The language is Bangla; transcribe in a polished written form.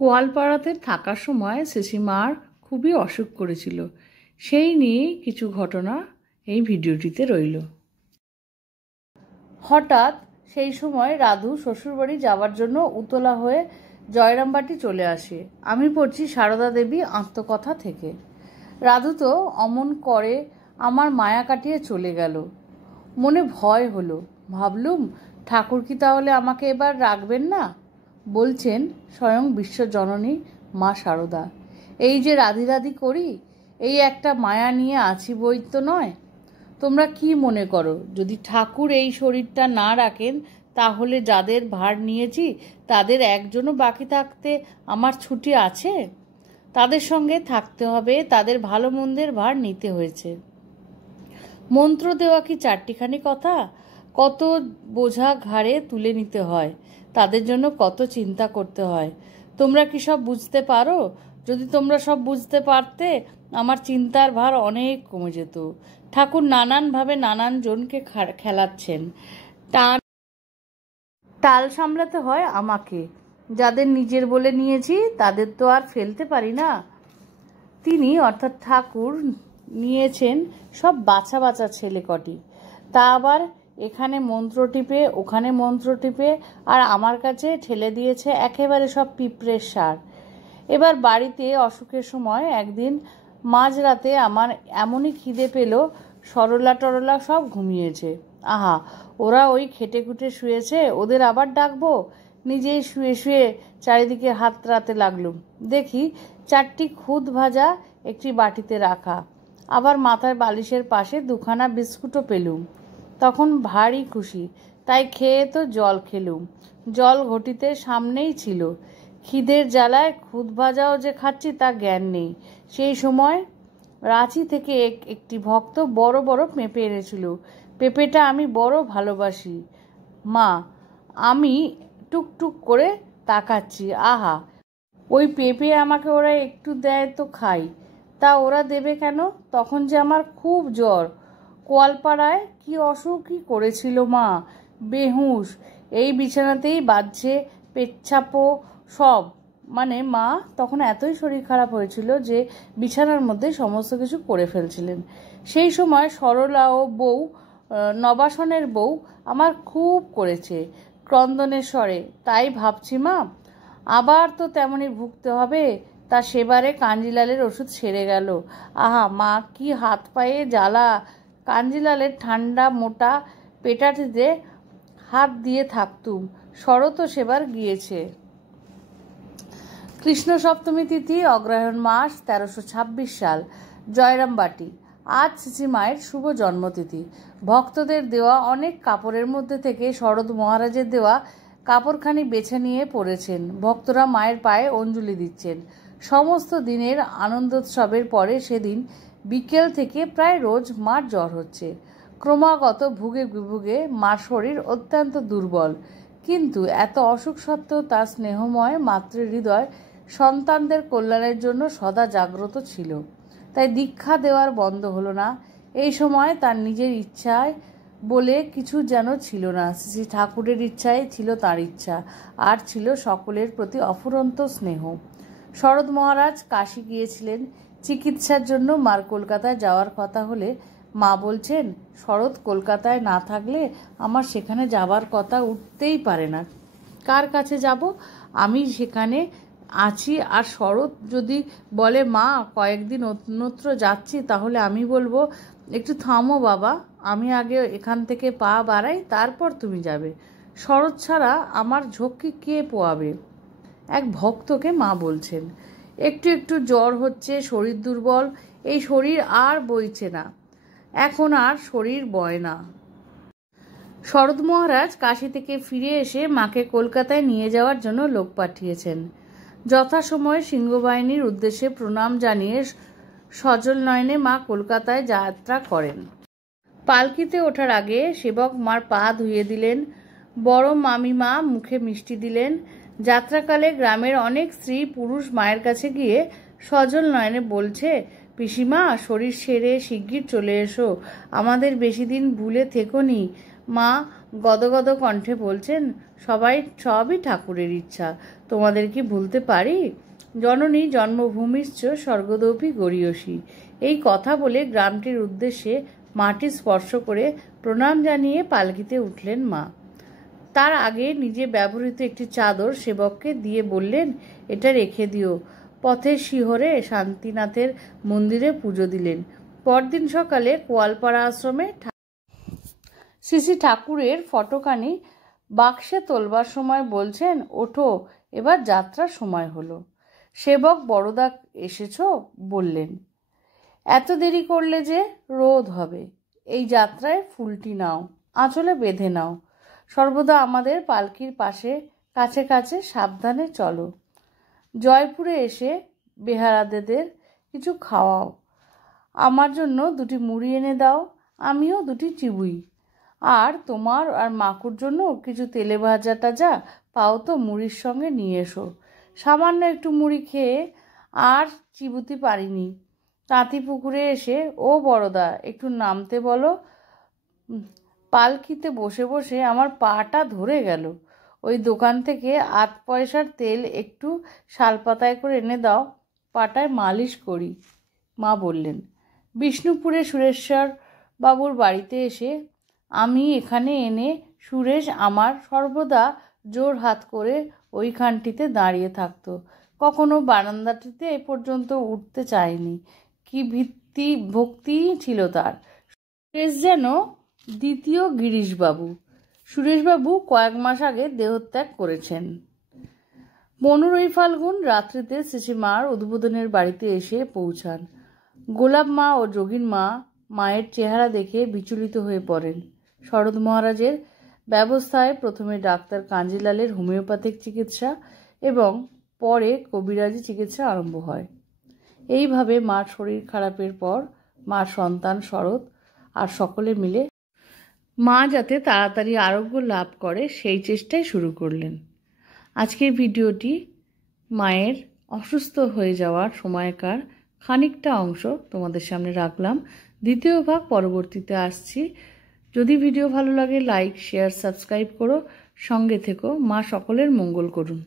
কোয়ালপাড়াতে থাকার সময় সিসিমার খুবই অসুখ করেছিল। সেই নিয়েই কিছু ঘটনা এই ভিডিওটিতে রইল। হঠাৎ সেই সময় রাধু শ্বশুরবাড়ি যাওয়ার জন্য উতলা হয়ে জয়রামবাটি চলে আসে। আমি পড়ছি সারদা দেবী আত্মকথা থেকে। রাধু তো অমন করে আমার মায়া কাটিয়ে চলে গেল। মনে ভয় হলো। ভাবলুম, ঠাকুর কি তাহলে আমাকে এবার রাখবেন না? বলছেন স্বয়ং বিশ্বজননী মা সারদা, এই যে রাধি রাধি করি, এই একটা মায়া নিয়ে আছি বই তো নয়। তোমরা কি মনে করো, যদি ঠাকুর এই শরীরটা না রাখেন তাহলে যাদের ভার নিয়েছি তাদের একজনও বাকি থাকতে আমার ছুটি আছে? তাদের সঙ্গে থাকতে হবে, তাদের ভালো মন্দের ভার নিতে হয়েছে। মন্ত্র দেওয়া কি চারটিখানি কথা? কত বোঝা ঘাড়ে তুলে নিতে হয়, তাদের জন্য কত চিন্তা করতে হয়। তোমরা কি সব বুঝতে পারো? যদি তোমরা সব বুঝতে পারতে আমার চিন্তার ভার অনেক কমে যেত। ঠাকুর নানানভাবে নানান জনকে খেলাচ্ছেন, টাল সামলাতে হয় আমাকে। যাদের নিজের বলে নিয়েছি তাদের তো আর ফেলতে পারি না। তিনি অর্থাৎ ঠাকুর নিয়েছেন সব বাছা বাছা ছেলে কটি, তা আবার এখানে মন্ত্র টিপে ওখানে মন্ত্র টিপে, আর আমার কাছে ঠেলে দিয়েছে একেবারে সব পিঁপড়ের সার। এবার বাড়িতে অসুখের সময় একদিন মাঝরাতে আমার এমনই খিদে পেল, সরলা টরলা সব ঘুমিয়েছে। আহা, ওরা ওই খেটে খুটে শুয়েছে, ওদের আবার ডাকবো? নিজেই শুয়ে শুয়ে চারিদিকে হাতড়াতে লাগলুম। দেখি চারটি খুদ ভাজা একটি বাটিতে রাখা, আবার মাথার বালিশের পাশে দুখানা বিস্কুটও পেলুম। তখন ভারী খুশি, তাই খেয়ে তো জল খেলুম। জল ঘটিতে সামনেই ছিল। খিদের জ্বালায় খুদ ভাজাও যে খাচ্ছি তা জ্ঞান নেই। সেই সময় রাঁচি থেকে একটি ভক্ত বড় বড় পেঁপে এনেছিল। পেঁপেটা আমি বড় ভালোবাসি। মা, আমি টুকটুক করে তাকাচ্ছি। আহা, ওই পেঁপে আমাকে ওরা একটু দেয় তো খাই। তা ওরা দেবে কেন? তখন যে আমার খুব জ্বর। কোয়ালপাড়ায় কি অসুখই করেছিল মা, বেহুশ। এই বিছানাতেই বাজছে পেচ্ছাপো সব। মানে মা তখন এতই শরীর খারাপ হয়েছিল যে বিছানার মধ্যে সমস্ত কিছু করে ফেলছিলেন। সেই সময় সরলা ও বউ, নবাসনের বউ আমার খুব করেছে ক্রন্দনের স্বরে। তাই ভাবছি মা, আবার তো তেমনই ভুগতে হবে। তা সেবারে কাঞ্জিলালের ওষুধ সেরে গেল। আহা মা, কি হাত পায়ে জ্বালা! কাঞ্জিলালের ঠান্ডা মোটা পেটাটিতে হাত দিয়ে থাকতুম। শরৎ সেবার গিয়েছে। কৃষ্ণ সপ্তমী তিথি, অগ্রহায়ণ মাস, 1326 সাল, জয়রামবাটি। আজ সিসিমায়ের শুভ জন্মতিথি। ভক্তদের দেওয়া অনেক কাপড়ের মধ্যে থেকে শরৎ মহারাজের দেওয়া কাপড়খানি বেছে নিয়ে পরেছেন। ভক্তরা মায়ের পায়ে অঞ্জলি দিচ্ছেন। সমস্ত দিনের আনন্দোৎসবের পরে সেদিন বিকেল থেকে প্রায় রোজ মার জ্বর হচ্ছে। ক্রমাগত ভুগে ভুগে মার শরীর অত্যন্ত দুর্বল, কিন্তু এত অসুখ সত্ত্বেও তার স্নেহময় মাতৃহৃদয় সন্তানদের কল্যাণের জন্য সদা জাগ্রত ছিল। তাই দীক্ষা দেওয়ার বন্ধ হলো না। এই সময় তার নিজের ইচ্ছায় বলে কিছু যেন ছিল না। শ্রী ঠাকুরের ইচ্ছাই ছিল তার ইচ্ছা, আর ছিল সকলের প্রতি অফুরন্ত স্নেহ। শরৎ মহারাজ কাশী গিয়েছিলেন চিকিৎসার জন্য। মার কলকাতায় যাওয়ার কথা হলে মা বলছেন, শরৎ কলকাতায় না থাকলে আমার সেখানে যাবার কথা উঠতেই পারে না। কার কাছে যাব? আমি সেখানে আছি, আর শরৎ যদি বলে মা কয়েকদিন অন্যত্র যাচ্ছি, তাহলে আমি বলবো, একটু থামো বাবা, আমি আগে এখান থেকে পা বাড়াই, তারপর তুমি যাবে। শরৎ ছাড়া আমার ঝক্কি কে পোয়াবে? এক ভক্তকে মা বলছেন, একটু একটু জ্বর হচ্ছে, শরীর দুর্বল, এই শরীর আর বইছে না, এখন আর শরীর বয় না। শরৎ মহারাজ কাশী থেকে ফিরে এসে মাকে কলকাতায় নিয়ে যাওয়ার জন্য লোক পাঠিয়েছেন। যথাসময়ে সিংহবাহিনীর উদ্দেশ্যে প্রণাম জানিয়ে সজল নয়নে মা কলকাতায় যাত্রা করেন। পালকিতে ওঠার আগে সেবক মার পা ধুয়ে দিলেন, বড় মামিমা মুখে মিষ্টি দিলেন। যাত্রাকালে গ্রামের অনেক স্ত্রী পুরুষ মায়ের কাছে গিয়ে সজল নয়নে বলছে, পিসিমা শরীর সেরে শিগগির চলে এসো, আমাদের বেশি দিন ভুলে থেকো নি। মা গদগদ কণ্ঠে বলছেন, সবই ঠাকুরের ইচ্ছা, তোমাদের কি ভুলতে পারি? জননী জন্মভূমিশ্চ স্বর্গদৌপি গরীয়সী। এই কথা বলে গ্রামটির উদ্দেশ্যে মাটি স্পর্শ করে প্রণাম জানিয়ে পালকিতে উঠলেন মা। তার আগে নিজে ব্যবহৃত একটি চাদর সেবককে দিয়ে বললেন, এটা রেখে দিও। পথের শিহরে শান্তিনাথের মন্দিরে পুজো দিলেন। পরদিন সকালে কোয়ালপাড়া আশ্রমে শ্রী শ্রী ঠাকুরের ফটোখানি বাক্সে তোলবার সময় বলছেন, ওঠো, এবার যাত্রার সময় হলো। সেবক, বড়দা এসেছ? বললেন। এত দেরি করলে যে রোদ হবে। এই যাত্রায় ফুলটি নাও, আঁচলে বেঁধে নাও। সর্বদা আমাদের পালকির পাশে কাছে কাছে সাবধানে চলো। জয়পুরে এসে বেহারাদের কিছু খাওয়াও। আমার জন্য 2টি মুড়ি এনে দাও, আমিও 2টি চিবুই। আর তোমার আর মাকুর জন্য কিছু তেলে ভাজা টাজা পাও তো মুড়ির সঙ্গে নিয়ে এসো। সামান্য একটু মুড়ি খেয়ে আর চিবুতে পারিনি। তাঁতি পুকুরে এসে, ও বড়দা, একটু নামতে বলো। পালকিতে বসে বসে আমার পাটা ধরে গেল। ওই দোকান থেকে 8 পয়সার তেল একটু শালপাতায় করে এনে দাও, পাটায় মালিশ করি, মা বললেন। বিষ্ণুপুরে সুরেশ্বর বাবুর বাড়িতে এসে আমি এখানে এনে সুরেশ আমার সর্বদা জোর হাত করে ওইখানটিতে দাঁড়িয়ে থাকতো। কখনো বারান্দাটিতে এ পর্যন্ত উঠতে চায়নি। কি ভক্তি ছিল তার। সুরেশ যেন দ্বিতীয় গিরিশবাবু। সুরেশবাবু কয়েক মাস আগে দেহত্যাগ করেছেন। 15ই ফাল্গুন রাত্রিতে শ্রীমার উদ্বোধনের বাড়িতে এসে পৌঁছান। গোলাপ মা ও যোগীন মা মায়ের চেহারা দেখে বিচলিত হয়ে পড়েন। শরৎ মহারাজের ব্যবস্থায় প্রথমে ডাক্তার কাঞ্জিলালের হোমিওপ্যাথিক চিকিৎসা এবং পরে কবিরাজি চিকিৎসা আরম্ভ হয়। এইভাবে মার শরীর খারাপের পর মার সন্তান শরৎ আর সকলে মিলে মা যাতে তাড়াতাড়ি আরোগ্য লাভ করে সেই চেষ্টাই শুরু করলেন। আজকের ভিডিওটি মায়ের অসুস্থ হয়ে যাওয়ার সময়কার খানিকটা অংশ তোমাদের সামনে রাখলাম। দ্বিতীয় ভাগ পরবর্তীতে আসছি। যদি ভিডিও ভালো লাগে লাইক, শেয়ার, সাবস্ক্রাইব করো। সঙ্গে থেকো। মা সকলের মঙ্গল করুন।